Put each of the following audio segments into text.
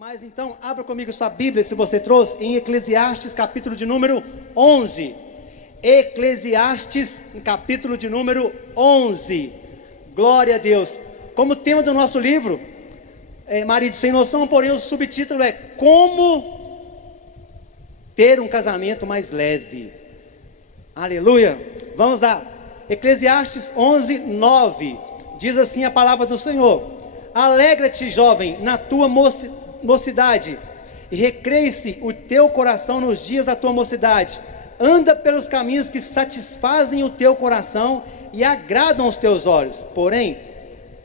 Mas então, abra comigo sua Bíblia, se você trouxe, em Eclesiastes, capítulo de número 11. Eclesiastes, capítulo de número 11. Glória a Deus. Como tema do nosso livro, Marido Sem Noção, porém o subtítulo é Como Ter um Casamento Mais Leve. Aleluia. Vamos lá. Eclesiastes 11, 9. Diz assim a palavra do Senhor: Alegra-te, jovem, na tua mocidade, e recreie-se o teu coração nos dias da tua mocidade. Anda pelos caminhos que satisfazem o teu coração e agradam os teus olhos. Porém,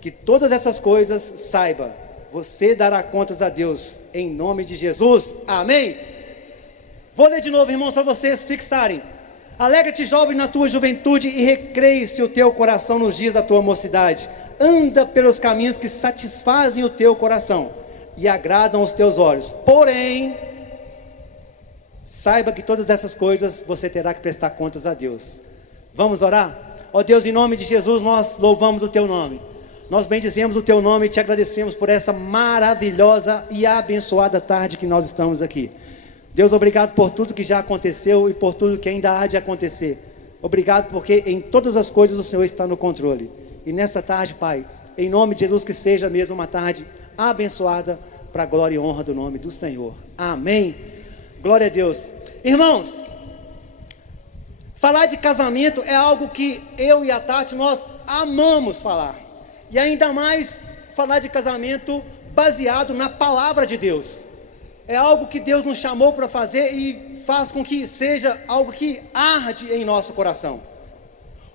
que todas essas coisas saiba, você dará contas a Deus, em nome de Jesus. Amém? Vou ler de novo, irmãos, para vocês fixarem. Alegra-te, jovem, na tua juventude, e recreie-se o teu coração nos dias da tua mocidade. Anda pelos caminhos que satisfazem o teu coração e agradam os teus olhos. Porém, saiba que todas essas coisas você terá que prestar contas a Deus. Vamos orar? Ó Deus, em nome de Jesus, nós louvamos o teu nome. Nós bendizemos o teu nome e te agradecemos por essa maravilhosa e abençoada tarde que nós estamos aqui. Deus, obrigado por tudo que já aconteceu e por tudo que ainda há de acontecer. Obrigado porque em todas as coisas o Senhor está no controle. E nessa tarde, Pai, em nome de Jesus, que seja mesmo uma tarde abençoada para a glória e honra do nome do Senhor. Amém. Glória a Deus. Irmãos, falar de casamento é algo que eu e a Tati nós amamos falar. E ainda mais falar de casamento baseado na palavra de Deus. É algo que Deus nos chamou para fazer e faz com que seja algo que arde em nosso coração.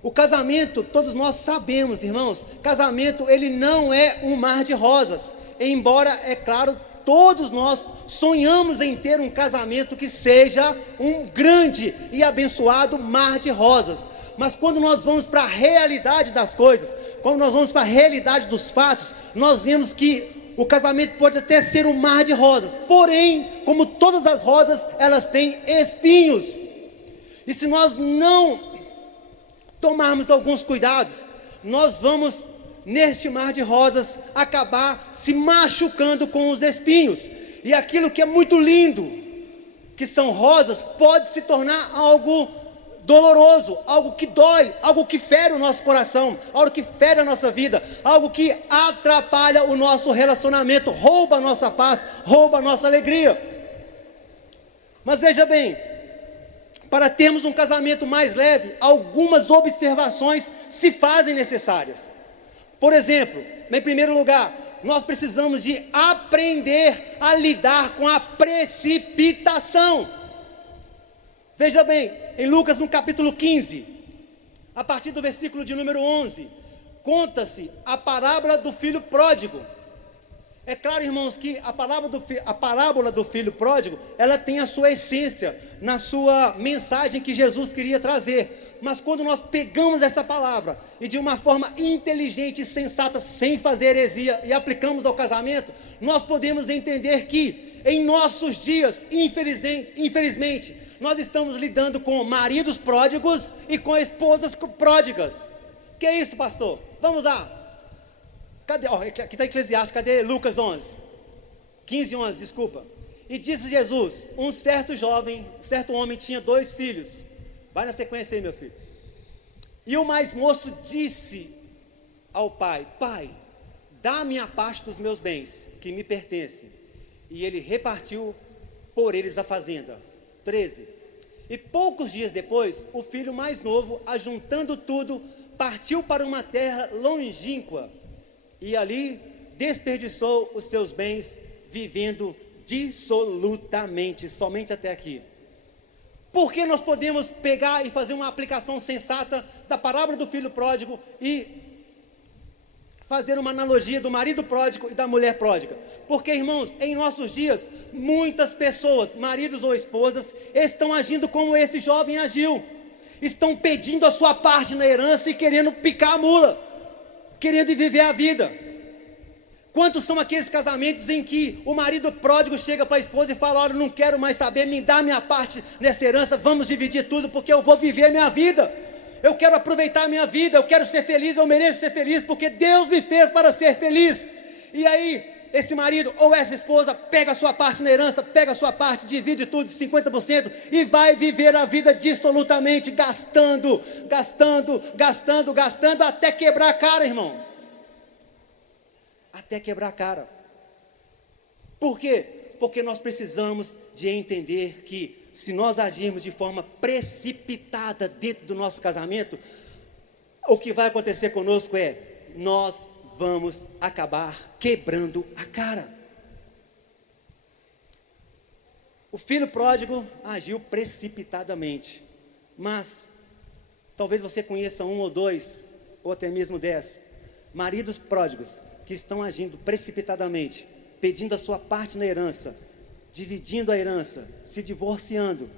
O casamento, todos nós sabemos, irmãos, casamento ele não é um mar de rosas. Embora, é claro, todos nós sonhamos em ter um casamento que seja um grande e abençoado mar de rosas. Mas quando nós vamos para a realidade das coisas, quando nós vamos para a realidade dos fatos, nós vemos que o casamento pode até ser um mar de rosas. Porém, como todas as rosas, elas têm espinhos. E se nós não tomarmos alguns cuidados, nós vamos, neste mar de rosas, acabar se machucando com os espinhos. E aquilo que é muito lindo, que são rosas, pode se tornar algo doloroso, algo que dói, algo que fere o nosso coração, algo que fere a nossa vida, algo que atrapalha o nosso relacionamento, rouba a nossa paz, rouba a nossa alegria. Mas veja bem, para termos um casamento mais leve, algumas observações se fazem necessárias. Por exemplo, em primeiro lugar, nós precisamos de aprender a lidar com a precipitação. Veja bem, em Lucas no capítulo 15, a partir do versículo de número 11, conta-se a parábola do filho pródigo. É claro, irmãos, que a parábola do filho pródigo, ela tem a sua essência, na sua mensagem que Jesus queria trazer. Mas quando nós pegamos essa palavra, e de uma forma inteligente e sensata, sem fazer heresia, e aplicamos ao casamento, nós podemos entender que, em nossos dias, infelizmente, nós estamos lidando com maridos pródigos e com esposas pródigas. Que é isso, pastor? Vamos lá. Cadê? Aqui está Eclesiastes, cadê Lucas 11? 15, 11, desculpa. E disse Jesus, um certo homem tinha 2 filhos. Vai na sequência aí, meu filho. E o mais moço disse ao pai: Pai, dá-me a parte dos meus bens, que me pertencem. E ele repartiu por eles a fazenda. 13. E poucos dias depois, o filho mais novo, ajuntando tudo, partiu para uma terra longínqua. E ali desperdiçou os seus bens, vivendo dissolutamente, somente até aqui. Por que nós podemos pegar e fazer uma aplicação sensata da parábola do filho pródigo e fazer uma analogia do marido pródigo e da mulher pródiga? Porque, irmãos, em nossos dias, muitas pessoas, maridos ou esposas, estão agindo como esse jovem agiu. Estão pedindo a sua parte na herança e querendo picar a mula, querendo viver a vida. Quantos são aqueles casamentos em que o marido pródigo chega para a esposa e fala: olha, não quero mais saber, me dá minha parte nessa herança, vamos dividir tudo, porque eu vou viver a minha vida, eu quero aproveitar a minha vida, eu quero ser feliz, eu mereço ser feliz, porque Deus me fez para ser feliz. E aí, esse marido ou essa esposa pega a sua parte na herança, pega a sua parte, divide tudo, 50%, e vai viver a vida dissolutamente, gastando, até quebrar a cara, irmão. Até quebrar a cara. Por quê? Porque nós precisamos de entender que se nós agirmos de forma precipitada dentro do nosso casamento, o que vai acontecer conosco é, nós vamos acabar quebrando a cara. O filho pródigo agiu precipitadamente, mas talvez você conheça um ou dois, ou até mesmo 10, maridos pródigos que estão agindo precipitadamente, pedindo a sua parte na herança, dividindo a herança, se divorciando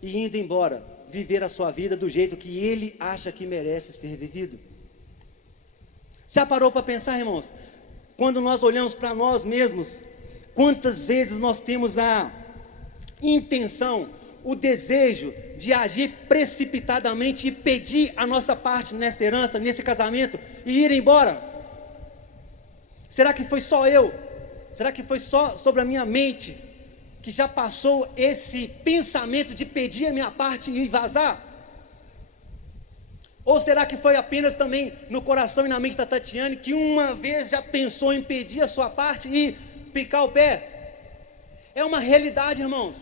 e indo embora, viver a sua vida do jeito que ele acha que merece ser vivido. Já parou para pensar, irmãos? Quando nós olhamos para nós mesmos, quantas vezes nós temos a intenção, o desejo de agir precipitadamente e pedir a nossa parte nessa herança, nesse casamento e ir embora? Será que foi só eu? Será que foi só sobre a minha mente que já passou esse pensamento de pedir a minha parte e vazar? Ou será que foi apenas também no coração e na mente da Tatiane, que uma vez já pensou em pedir a sua parte e picar o pé? É uma realidade, irmãos,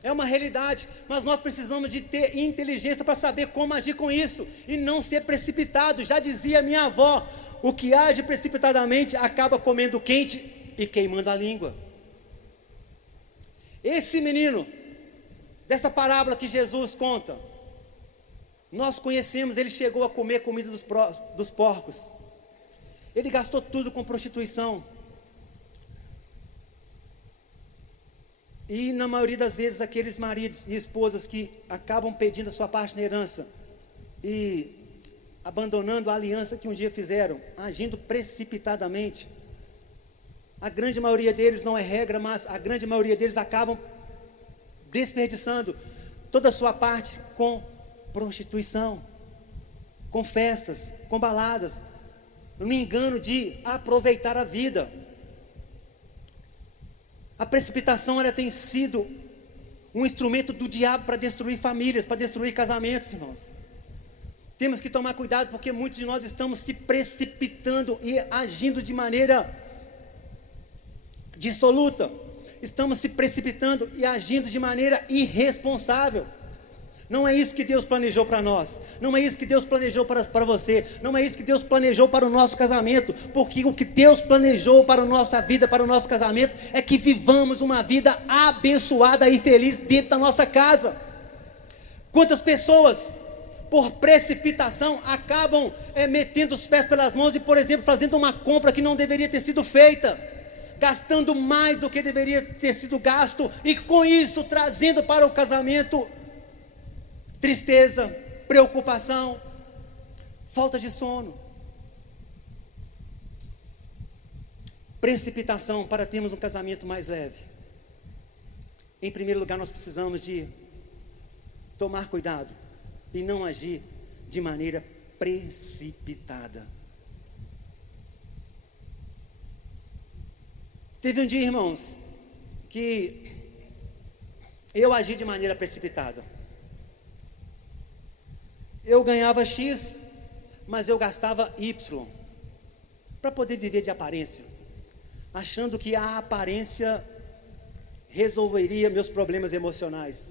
é uma realidade, mas nós precisamos de ter inteligência para saber como agir com isso, e não ser precipitado. Já dizia minha avó, o que age precipitadamente acaba comendo quente e queimando a língua. Esse menino, dessa parábola que Jesus conta, nós conhecemos, ele chegou a comer comida dos porcos, ele gastou tudo com prostituição, e na maioria das vezes aqueles maridos e esposas que acabam pedindo a sua parte na herança, e abandonando a aliança que um dia fizeram, agindo precipitadamente, a grande maioria deles, não é regra, mas a grande maioria deles acabam desperdiçando toda a sua parte com prostituição, com festas, com baladas, no engano de aproveitar a vida. A precipitação, ela tem sido um instrumento do diabo para destruir famílias, para destruir casamentos, irmãos. Temos que tomar cuidado, porque muitos de nós estamos se precipitando e agindo de maneira dissoluta, estamos se precipitando e agindo de maneira irresponsável. Não é isso que Deus planejou para nós, não é isso que Deus planejou para você, não é isso que Deus planejou para o nosso casamento, porque o que Deus planejou para a nossa vida, para o nosso casamento, é que vivamos uma vida abençoada e feliz dentro da nossa casa. Quantas pessoas, por precipitação, acabam metendo os pés pelas mãos e, por exemplo, fazendo uma compra que não deveria ter sido feita, gastando mais do que deveria ter sido gasto, e com isso trazendo para o casamento tristeza, preocupação, falta de sono. Precipitação para termos um casamento mais leve. Em primeiro lugar, nós precisamos de tomar cuidado e não agir de maneira precipitada. Teve um dia, irmãos, que eu agi de maneira precipitada. Eu ganhava X, mas eu gastava Y, para poder viver de aparência, achando que a aparência resolveria meus problemas emocionais,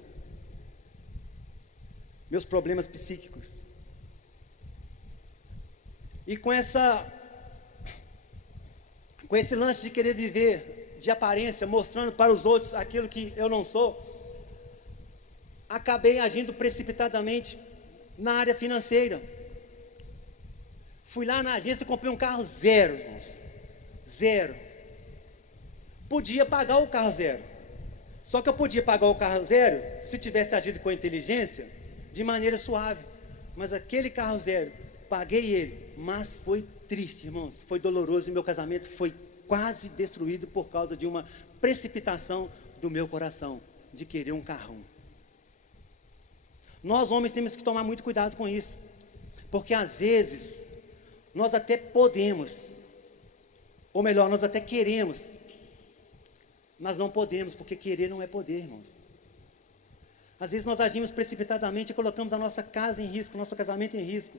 meus problemas psíquicos. E com esse lance de querer viver de aparência, mostrando para os outros aquilo que eu não sou, acabei agindo precipitadamente na área financeira. Fui lá na agência e comprei um carro zero, irmãos, zero. Podia pagar o carro zero, só que eu podia pagar o carro zero se tivesse agido com inteligência, de maneira suave. Mas aquele carro zero, paguei ele, mas foi triste, irmãos, foi doloroso, e meu casamento foi quase destruído por causa de uma precipitação do meu coração, de querer um carrão. Nós homens temos que tomar muito cuidado com isso, porque às vezes nós até podemos, ou melhor, nós até queremos Mas não podemos, porque querer não é poder, irmãos. Às vezes nós agimos precipitadamente e colocamos a nossa casa em risco, nosso casamento em risco,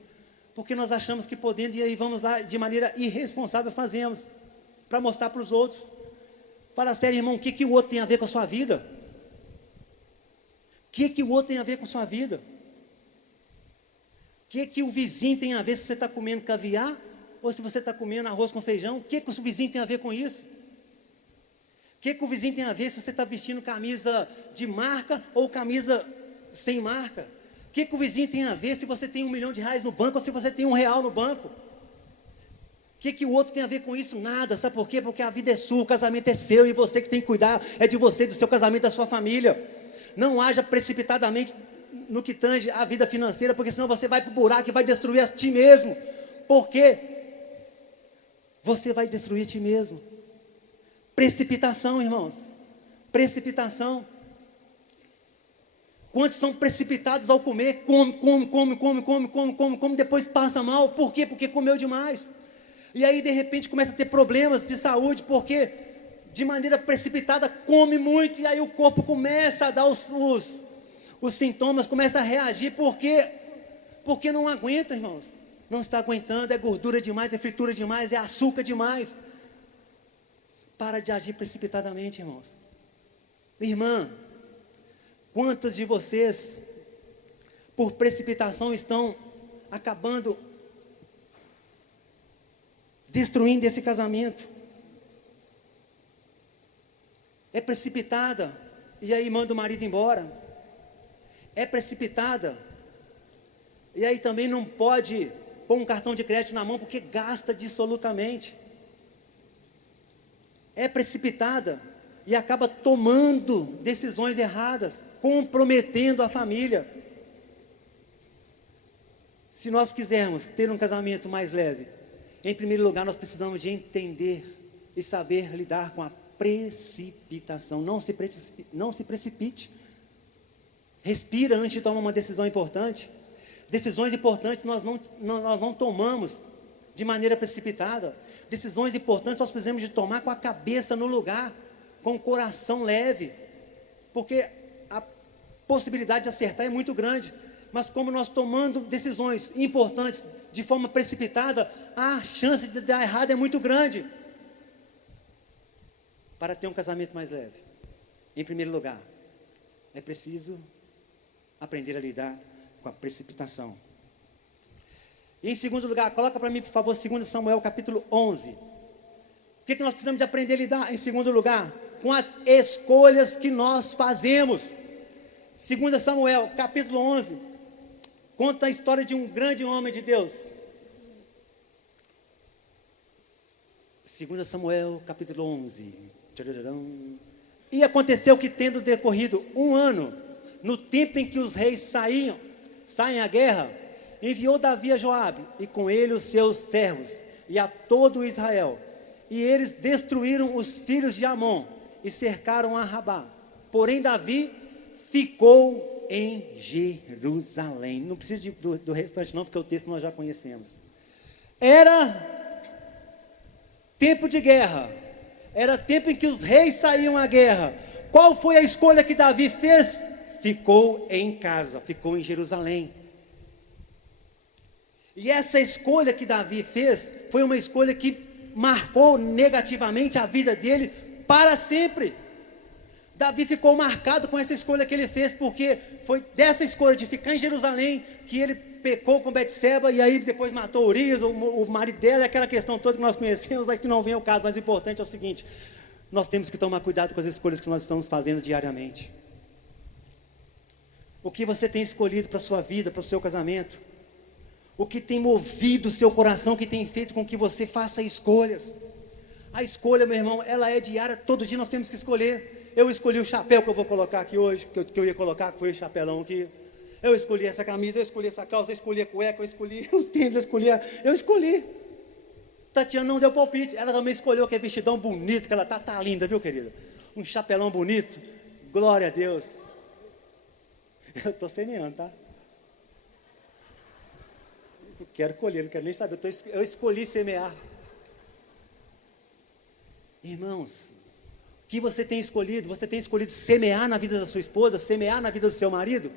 porque nós achamos que podendo, e aí vamos lá, de maneira irresponsável fazemos, para mostrar para os outros. Fala sério, irmão, o que o outro tem a ver com a sua vida? O que o outro tem a ver com a sua vida? O que o vizinho tem a ver se você está comendo caviar, ou se você está comendo arroz com feijão? O que o vizinho tem a ver com isso? O que o vizinho tem a ver se você está vestindo camisa de marca ou camisa sem marca? O que o vizinho tem a ver se você tem R$1 milhão no banco ou se você tem R$1 no banco? O que o outro tem a ver com isso? Nada, sabe por quê? Porque a vida é sua, o casamento é seu, e você que tem que cuidar é de você, do seu casamento, da sua família. Não haja precipitadamente no que tange a vida financeira, porque senão você vai para o buraco e vai destruir a ti mesmo. Por quê? Você vai destruir a ti mesmo. Precipitação, irmãos. Precipitação. Quantos são precipitados ao comer? Come, depois passa mal. Por quê? Porque comeu demais. E aí, de repente, começa a ter problemas de saúde, porque de maneira precipitada come muito, e aí o corpo começa a dar os sintomas, começa a reagir, porque não aguenta, irmãos. Não está aguentando, é gordura demais, é fritura demais, é açúcar demais. Para de agir precipitadamente, irmãos. Irmã, quantos de vocês, por precipitação, estão acabando destruindo esse casamento? É precipitada, e aí manda o marido embora. É precipitada, e aí também não pode pôr um cartão de crédito na mão, porque gasta dissolutamente. É precipitada, e acaba tomando decisões erradas, comprometendo a família. Se nós quisermos ter um casamento mais leve, em primeiro lugar, nós precisamos de entender e saber lidar com a precipitação. Não se precipite. Respira antes de tomar uma decisão importante. Decisões importantes nós não tomamos de maneira precipitada. Decisões importantes nós precisamos de tomar com a cabeça no lugar, com o coração leve, porque a possibilidade de acertar é muito grande. Mas como nós tomando decisões importantes de forma precipitada, a chance de dar errado é muito grande. Para ter um casamento mais leve, em primeiro lugar, é preciso aprender a lidar com a precipitação. E em segundo lugar, coloca para mim, por favor, 2 Samuel capítulo 11. O que nós precisamos de aprender a lidar, em segundo lugar? Com as escolhas que nós fazemos. 2 Samuel capítulo 11, conta a história de um grande homem de Deus. 2 Samuel capítulo 11. E aconteceu que, tendo decorrido 1 ano, no tempo em que os reis saem à guerra, enviou Davi a Joabe, e com ele os seus servos, e a todo Israel. E eles destruíram os filhos de Amon, e cercaram a Rabá. Porém Davi ficou em Jerusalém. Não precisa do restante não, porque o texto nós já conhecemos. Era tempo de guerra. Era tempo em que os reis saíam à guerra. Qual foi a escolha que Davi fez? Ficou em casa, ficou em Jerusalém. E essa escolha que Davi fez, foi uma escolha que marcou negativamente a vida dele para sempre. Davi ficou marcado com essa escolha que ele fez, porque foi dessa escolha de ficar em Jerusalém, que ele pecou com Betseba, e aí depois matou Urias, o marido dela, aquela questão toda que nós conhecemos, mas que não vem ao caso. Mas o importante é o seguinte: nós temos que tomar cuidado com as escolhas que nós estamos fazendo diariamente. O que você tem escolhido para a sua vida, para o seu casamento? O que tem movido o seu coração, que tem feito com que você faça escolhas? A escolha, meu irmão, ela é diária, todo dia nós temos que escolher. Eu escolhi o chapéu que eu vou colocar aqui hoje, que eu ia colocar, que foi esse chapelão aqui. Eu escolhi essa camisa, eu escolhi essa calça, eu escolhi a cueca, eu escolhi o tênis, eu escolhi. Tatiana não deu palpite, ela também escolheu que é vestidão bonito, que ela tá linda, viu, querida? Um chapelão bonito, glória a Deus. Eu estou semeando, tá? Eu quero colher, não quero nem saber, eu escolhi semear. Irmãos, Que você tem escolhido? Você tem escolhido semear na vida da sua esposa, semear na vida do seu marido?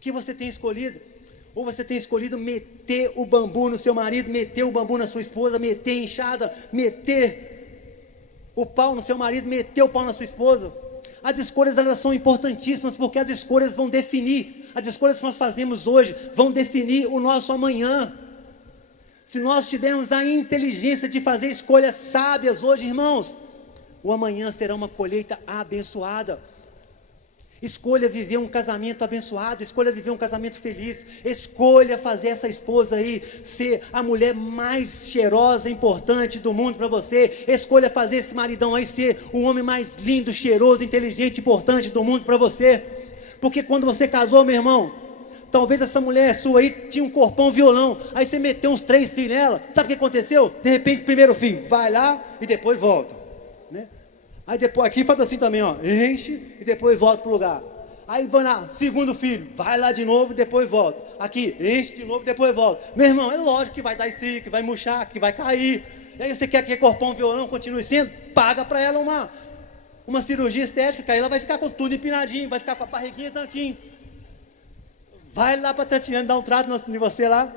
Que você tem escolhido? Ou você tem escolhido meter o bambu no seu marido, meter o bambu na sua esposa, meter a enxada, meter o pau no seu marido, meter o pau na sua esposa? As escolhas, elas são importantíssimas, porque as escolhas vão definir, as escolhas que nós fazemos hoje vão definir o nosso amanhã. Se nós tivermos a inteligência de fazer escolhas sábias hoje, irmãos, o amanhã será uma colheita abençoada. Escolha viver um casamento abençoado, escolha viver um casamento feliz, escolha fazer essa esposa aí ser a mulher mais cheirosa, importante do mundo para você, escolha fazer esse maridão aí ser o homem mais lindo, cheiroso, inteligente, importante do mundo para você, porque quando você casou, meu irmão, talvez essa mulher sua aí tinha um corpão violão, aí você meteu uns 3 filhos nela, sabe o que aconteceu? De repente, primeiro filho, vai lá e depois volta, né? Aí depois, aqui faz assim também, ó, enche e depois volta para o lugar. Aí vai lá, segundo filho, vai lá de novo e depois volta. Aqui, enche de novo e depois volta. Meu irmão, é lógico que vai dar esse, que vai murchar, que vai cair. E aí você quer que corpão violão continue sendo? Paga para ela uma cirurgia estética, que aí ela vai ficar com tudo empinadinho, vai ficar com a barriguinha tanquinho. Vai lá para a Tatiana dar um trato em você lá,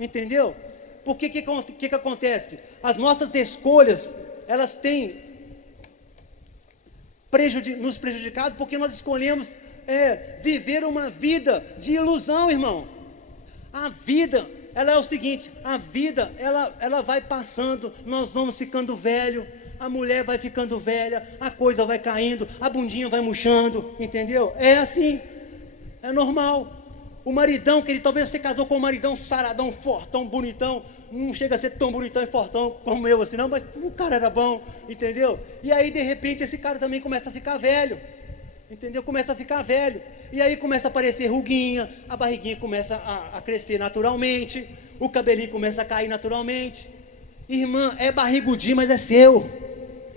entendeu? Porque que acontece? As nossas escolhas, elas têm nos prejudicado, porque nós escolhemos viver uma vida de ilusão, irmão. A vida, ela é o seguinte, a vida, ela vai passando, nós vamos ficando velho, a mulher vai ficando velha, a coisa vai caindo, a bundinha vai murchando, entendeu? É assim, é normal. O maridão, que talvez você casou com um maridão saradão, fortão, bonitão, não chega a ser tão bonitão e fortão como eu assim não, mas o cara era bom, entendeu? E aí de repente esse cara também começa a ficar velho, entendeu? Começa a ficar velho, e aí começa a aparecer ruguinha, a barriguinha começa a crescer naturalmente, o cabelinho começa a cair naturalmente. Irmã, é barrigudinho, mas é seu.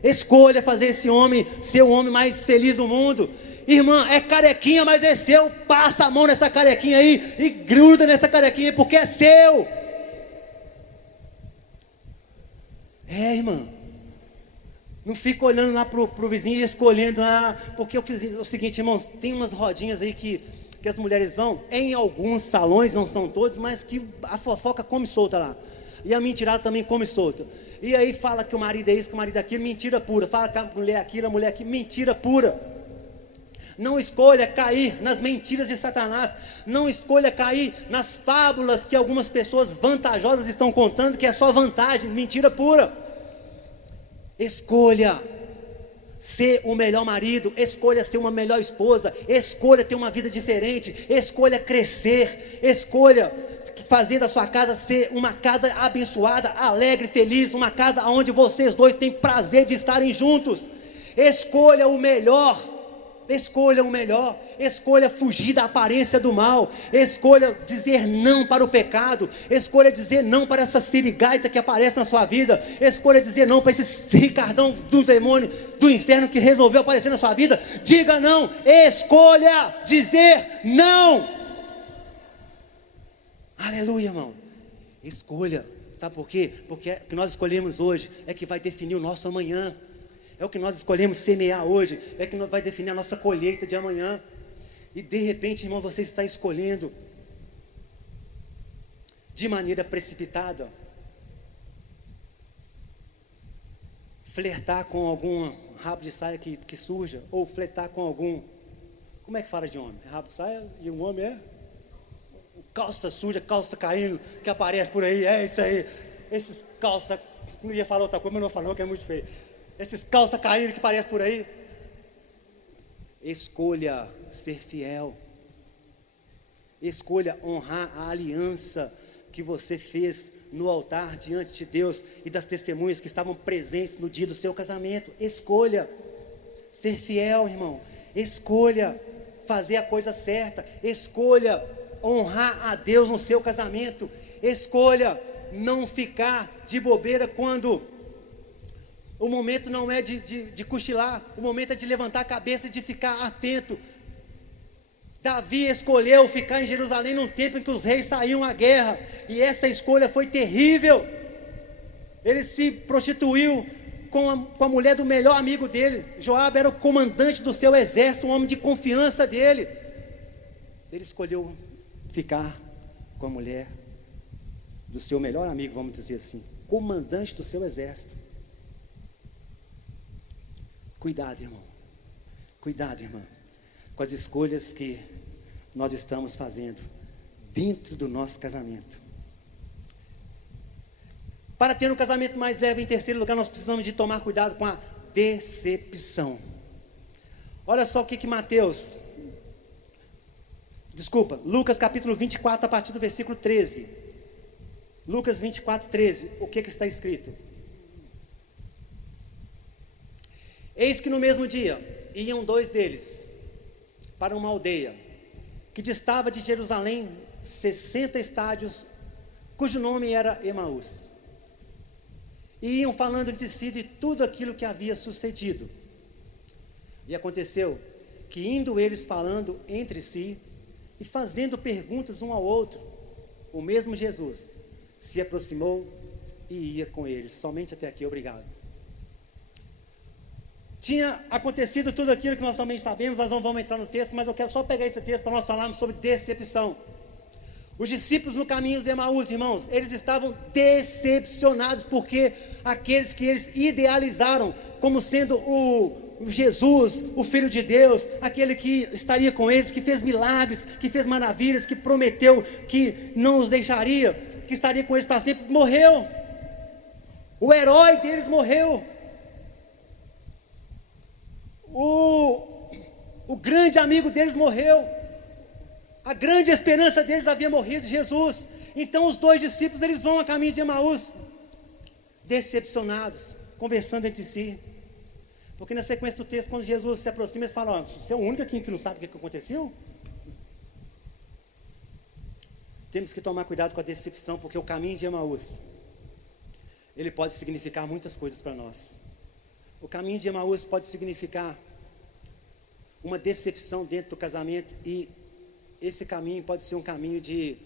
Escolha fazer esse homem ser o homem mais feliz do mundo. Irmã, é carequinha, mas é seu. Passa a mão nessa carequinha aí e gruda nessa carequinha aí, porque é seu. Irmã, não fica olhando lá pro vizinho e escolhendo, porque o seguinte, irmãos, tem umas rodinhas aí que as mulheres vão, em alguns salões, não são todos, mas que a fofoca come solta lá, e a mentirada também come solta, e aí fala que o marido é isso, que o marido é aquilo, mentira pura, fala que a mulher é aquilo, a mulher é aquilo, mentira pura. Não escolha cair nas mentiras de Satanás, não escolha cair nas fábulas que algumas pessoas vantajosas estão contando, que é só vantagem, mentira pura. Escolha ser o melhor marido, escolha ser uma melhor esposa, escolha ter uma vida diferente, escolha crescer, escolha fazer da sua casa ser uma casa abençoada, alegre, feliz, uma casa onde vocês dois têm prazer de estarem juntos. Escolha o melhor. Escolha o melhor, escolha fugir da aparência do mal, escolha dizer não para o pecado, escolha dizer não para essa sirigaita que aparece na sua vida, escolha dizer não para esse ricardão do demônio, do inferno que resolveu aparecer na sua vida. Diga não, escolha dizer não. Aleluia, irmão. Escolha, sabe por quê? Porque o que nós escolhemos hoje é que vai definir o nosso amanhã. É o que nós escolhemos semear hoje, é que vai definir a nossa colheita de amanhã. E de repente, irmão, você está escolhendo de maneira precipitada, flertar com algum rabo de saia que surja, ou flertar com algum, como é que fala de homem? Rabo de saia e um homem é calça suja, calça caindo, que aparece por aí, é isso aí, esses calça, não ia falar outra coisa, mas não falou, que é muito feio. Esses calça caindo que aparecem por aí. Escolha ser fiel. Escolha honrar a aliança que você fez no altar diante de Deus e das testemunhas que estavam presentes no dia do seu casamento. Escolha ser fiel, irmão. Escolha fazer a coisa certa. Escolha honrar a Deus no seu casamento. Escolha não ficar de bobeira quando o momento não é de cochilar, o momento é de levantar a cabeça e de ficar atento. Davi escolheu ficar em Jerusalém num tempo em que os reis saíam à guerra, e essa escolha foi terrível. Ele se prostituiu com a mulher do melhor amigo dele. Joabe era o comandante do seu exército, um homem de confiança dele. Ele escolheu ficar com a mulher do seu melhor amigo, vamos dizer assim, comandante do seu exército. Cuidado, irmão. Cuidado, irmã, com as escolhas que nós estamos fazendo dentro do nosso casamento. Para ter um casamento mais leve, em terceiro lugar, nós precisamos de tomar cuidado com a decepção. Olha só o que Lucas capítulo 24, a partir do versículo 13. Lucas 24, 13, o que está escrito? Eis que no mesmo dia, iam 2 deles para uma aldeia, que distava de Jerusalém 60 estádios, cujo nome era Emaús. E iam falando entre si de tudo aquilo que havia sucedido. E aconteceu que, indo eles falando entre si, e fazendo perguntas um ao outro, o mesmo Jesus se aproximou e ia com eles. Somente até aqui, obrigado. Tinha acontecido tudo aquilo que nós também sabemos, nós não vamos entrar no texto, mas eu quero só pegar esse texto para nós falarmos sobre decepção. Os discípulos no caminho de Emaús, irmãos, eles estavam decepcionados, porque aqueles que eles idealizaram como sendo o Jesus, o Filho de Deus, aquele que estaria com eles, que fez milagres, que fez maravilhas, que prometeu que não os deixaria, que estaria com eles para sempre, morreu. O herói deles morreu. O grande amigo deles morreu. A grande esperança deles havia morrido, Jesus. Então os 2 discípulos, eles vão a caminho de Emaús, decepcionados, conversando entre si. Porque na sequência do texto, quando Jesus se aproxima, eles falam: você é o único aqui que não sabe o que aconteceu? Temos que tomar cuidado com a decepção, porque o caminho de Emaús, ele pode significar muitas coisas para nós. O caminho de Emaús pode significar uma decepção dentro do casamento, e esse caminho pode ser um caminho de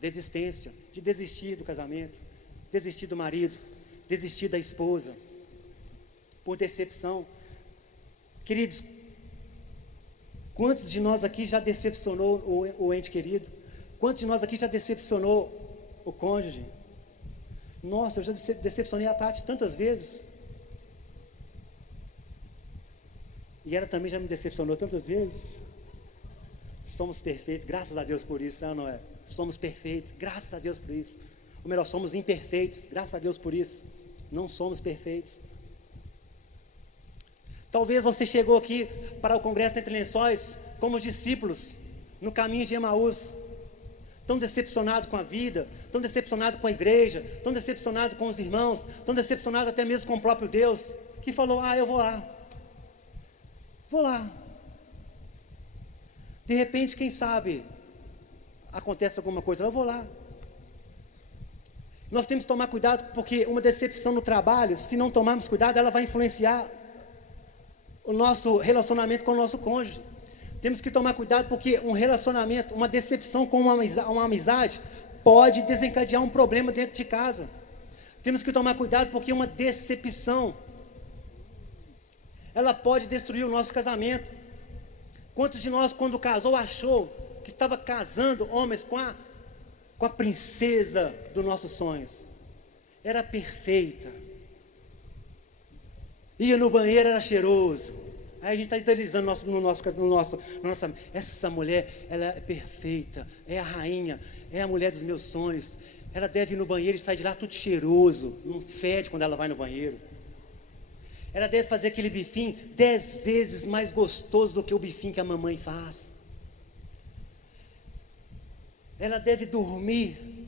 desistência, de desistir do casamento, desistir do marido, desistir da esposa, por decepção. Queridos, quantos de nós aqui já decepcionou o ente querido? Quantos de nós aqui já decepcionou o cônjuge? Nossa, eu já decepcionei a Tati tantas vezes. E ela também já me decepcionou tantas vezes. Somos perfeitos, graças a Deus por isso, não é? Somos perfeitos, graças a Deus por isso. Ou melhor, somos imperfeitos, graças a Deus por isso. Não somos perfeitos. Talvez você chegou aqui para o Congresso Entre Lençóis como os discípulos no caminho de Emaús, tão decepcionado com a vida, tão decepcionado com a igreja, tão decepcionado com os irmãos, tão decepcionado até mesmo com o próprio Deus, que falou: eu vou lá. Vou lá. De repente, quem sabe, acontece alguma coisa, eu vou lá. Nós temos que tomar cuidado, porque uma decepção no trabalho, se não tomarmos cuidado, ela vai influenciar o nosso relacionamento com o nosso cônjuge. Temos que tomar cuidado, porque um relacionamento, uma decepção com uma amizade, pode desencadear um problema dentro de casa. Temos que tomar cuidado, porque uma decepção, ela pode destruir o nosso casamento. Quantos de nós, quando casou, achou que estava casando, homens, com a princesa dos nossos sonhos? Era perfeita. Ia no banheiro, era cheiroso. Aí a gente está idealizando essa mulher, ela é perfeita, é a rainha, é a mulher dos meus sonhos. Ela deve ir no banheiro e sair de lá tudo cheiroso, não fede quando ela vai no banheiro. Ela deve fazer aquele bifinho 10 vezes mais gostoso do que o bifinho que a mamãe faz. Ela deve dormir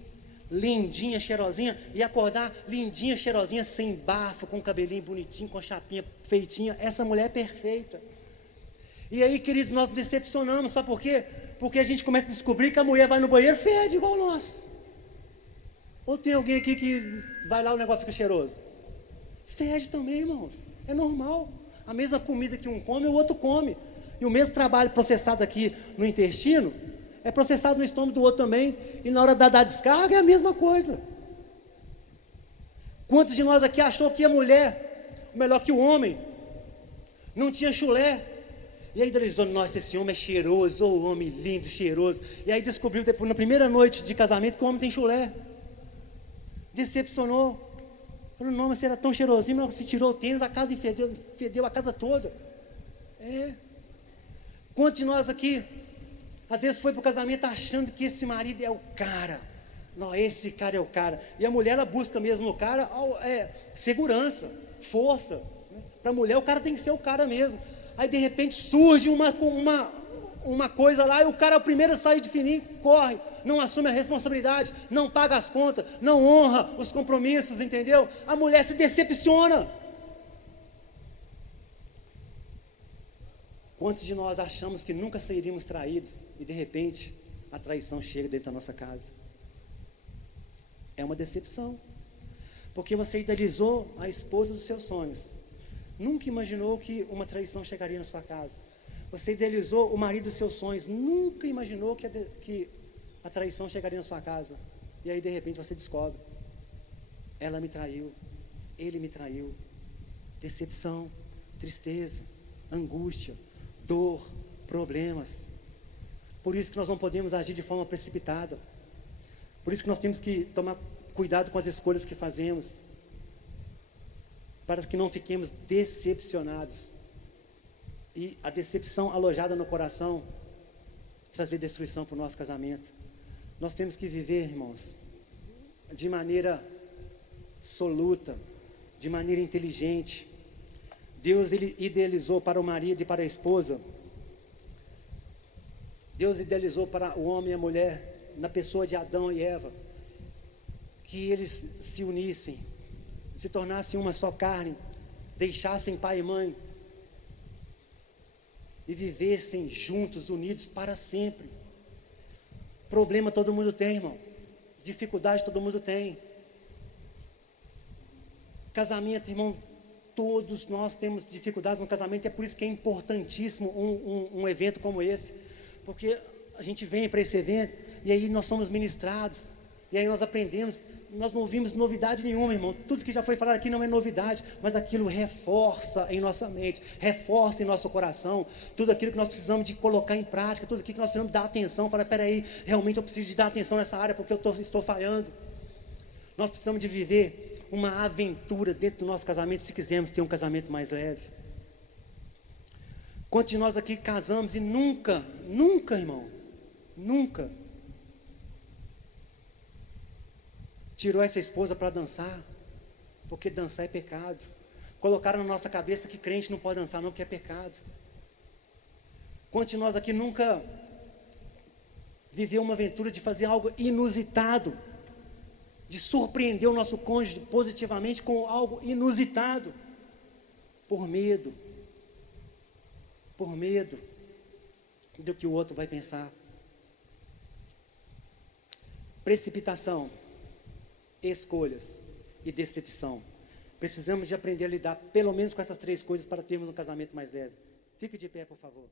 lindinha, cheirosinha, e acordar lindinha, cheirosinha, sem bafo, com o cabelinho bonitinho, com a chapinha feitinha. Essa mulher é perfeita. E aí, queridos, nós decepcionamos, sabe por quê? Porque a gente começa a descobrir que a mulher vai no banheiro, fede igual o nosso. Ou tem alguém aqui que vai lá, o negócio fica cheiroso? Fede também, irmãos. É normal. A mesma comida que um come, o outro come. E o mesmo trabalho processado aqui no intestino é processado no estômago do outro também. E na hora da descarga é a mesma coisa. Quantos de nós aqui achou que a mulher melhor que o homem. Não tinha chulé. E aí idealizou, nossa, esse homem é cheiroso, oh, homem lindo, cheiroso. E aí descobriu depois, na primeira noite de casamento, que o homem tem chulé. Decepcionou. Falou, não, mas você era tão cheirosinho, mas você tirou o tênis, a casa fedeu a casa toda. Quantos de nós aqui, às vezes foi para o casamento achando que esse marido é o cara. Não, esse cara é o cara. E a mulher, ela busca mesmo no cara segurança, força. Para a mulher, o cara tem que ser o cara mesmo. Aí, de repente, surge uma coisa lá, e o cara é o primeiro a sair de fininho, corre, não assume a responsabilidade, não paga as contas, não honra os compromissos, entendeu? A mulher se decepciona. Quantos de nós achamos que nunca sairíamos traídos, e de repente, a traição chega dentro da nossa casa? É uma decepção, porque você idealizou a esposa dos seus sonhos, nunca imaginou que uma traição chegaria na sua casa. Você idealizou o marido dos seus sonhos, nunca imaginou que a traição chegaria na sua casa. E aí de repente você descobre, ela me traiu, ele me traiu. Decepção, tristeza, angústia, dor, problemas. Por isso que nós não podemos agir de forma precipitada. Por isso que nós temos que tomar cuidado com as escolhas que fazemos, para que não fiquemos decepcionados. E a decepção alojada no coração trazer destruição para o nosso casamento. Nós temos que viver, irmãos, de maneira soluta, de maneira inteligente. Deus, ele idealizou para o marido e para a esposa. Deus idealizou para o homem e a mulher, na pessoa de Adão e Eva, que eles se unissem, se tornassem uma só carne, deixassem pai e mãe e vivessem juntos, unidos para sempre. Problema todo mundo tem, irmão. Dificuldade todo mundo tem. Casamento, irmão, todos nós temos dificuldades no casamento, e é por isso que é importantíssimo um evento como esse, porque a gente vem para esse evento e aí nós somos ministrados, e aí nós aprendemos. Nós não ouvimos novidade nenhuma, irmão. Tudo que já foi falado aqui não é novidade, mas aquilo reforça em nossa mente, reforça em nosso coração, tudo aquilo que nós precisamos de colocar em prática, tudo aquilo que nós precisamos dar atenção. Falar, peraí, realmente eu preciso de dar atenção nessa área, porque eu estou falhando. Nós precisamos de viver uma aventura dentro do nosso casamento, se quisermos ter um casamento mais leve. Quantos de nós aqui casamos e nunca, irmão, nunca tirou essa esposa para dançar, porque dançar é pecado. Colocaram na nossa cabeça que crente não pode dançar não, porque é pecado. Quantos de nós aqui nunca viveu uma aventura de fazer algo inusitado, de surpreender o nosso cônjuge positivamente com algo inusitado, por medo do que o outro vai pensar? Precipitação, escolhas e decepção. Precisamos de aprender a lidar pelo menos com essas três coisas para termos um casamento mais leve. Fique de pé, por favor.